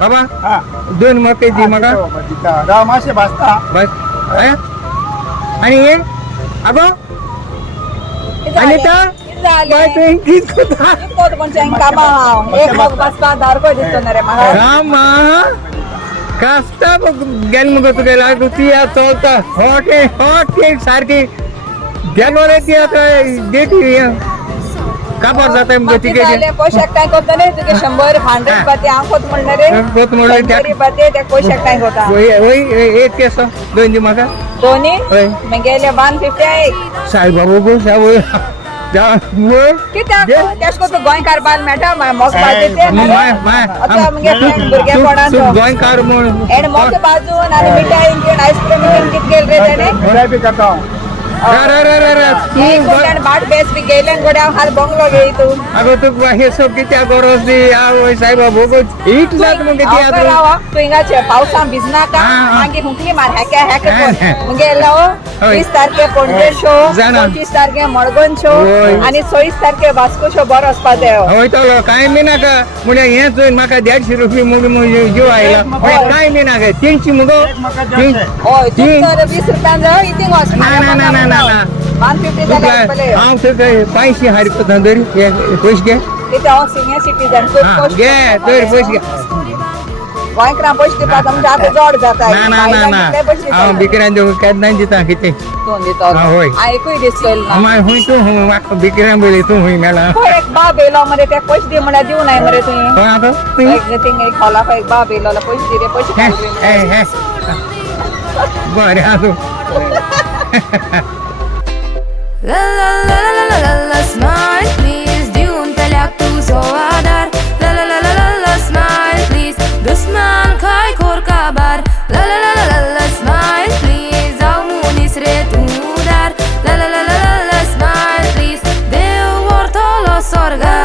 बाबा हा 2 मके दी म्हाका राव मातशें भाजता बस आणि हे अगो अनिता बाय तुवें कित रामा कास्ता गेल मुगो तुगेला ती चलता हॉट सारखी गेलो रे ती आता डेटी काबार जाता मुगो तिके पोशाक काय करता रे तुगे 100 बाते हांव कोत म्हणणार रे कोत म्हणले त्या बाते त्या पोशाक काय करता वय एक केस दोन दी म्हाका दोन्ही हय मग गेले 150 एक साई बाबा गो सावय कित्याक तेश को तू गोंयकार बाल मेळटा मोग बाजूचे आता मगे फ्रेंड भुरगे कोणाचो गोंयकार म्हूण एण मोग बाजून आनी मिठाई घेवन आईस्क्रीम घेवन कित गेल रे तेणे बरें बी करता बाट बेस बी गेले गोड्या हाल बंगलो घेई तू अगो तू हे सब कित्याक गरज दी आवय सायबा भोगो हीट जात मगे तियात्र रावा तू हिंगाचे पावसान भिजना का मागीर हुंकली मार हॅक मगे येलो 20 तारखे पणजे शो 25 तारखे मडगोन शो आनी 26 तारखे वास्को शो बरो आसपा जायो हय तो कांय बी नाका म्हळ्यार हें जोइन म्हाका 150 रुपया मुगे जीव आयला कांय बी नाका 300 मुगो हय तू तर 20 रुपयान जाय इतींग वच ना 150 जाल्यार पळय हांव तुका 500 हारी पता दरी पयशे घे कितें हांव सिनियर सिटीजन तू घे दर पयशे घे गोंयकारां पयशे दितात म्हणजे आतां जड जाता ना हांव बिकऱ्यान देव केन्ना दिता कितें तूं दिता हय आयकूय दिसतलो ना माय हुंय तूं म्हाका बिकऱ्यान बयले तूं हुंय मेला एक बाब येयलो मरे ते पयशे दी म्हळ्यार दिवं नाय मरे तुवें खंय आतां थिंग एक हॉलाक एक बाब येयलो पयशे दी रे पयशे बरें आसूं La la la la la la la smile please दिवून पेल्याक तुजो आदार la la la la la la smile please दुस्मान काय खोर काबार la la la la la la smile please जाव मुनीस रे तूं दार la la la la la la smile please Dev व्हरतलो स्वर्गार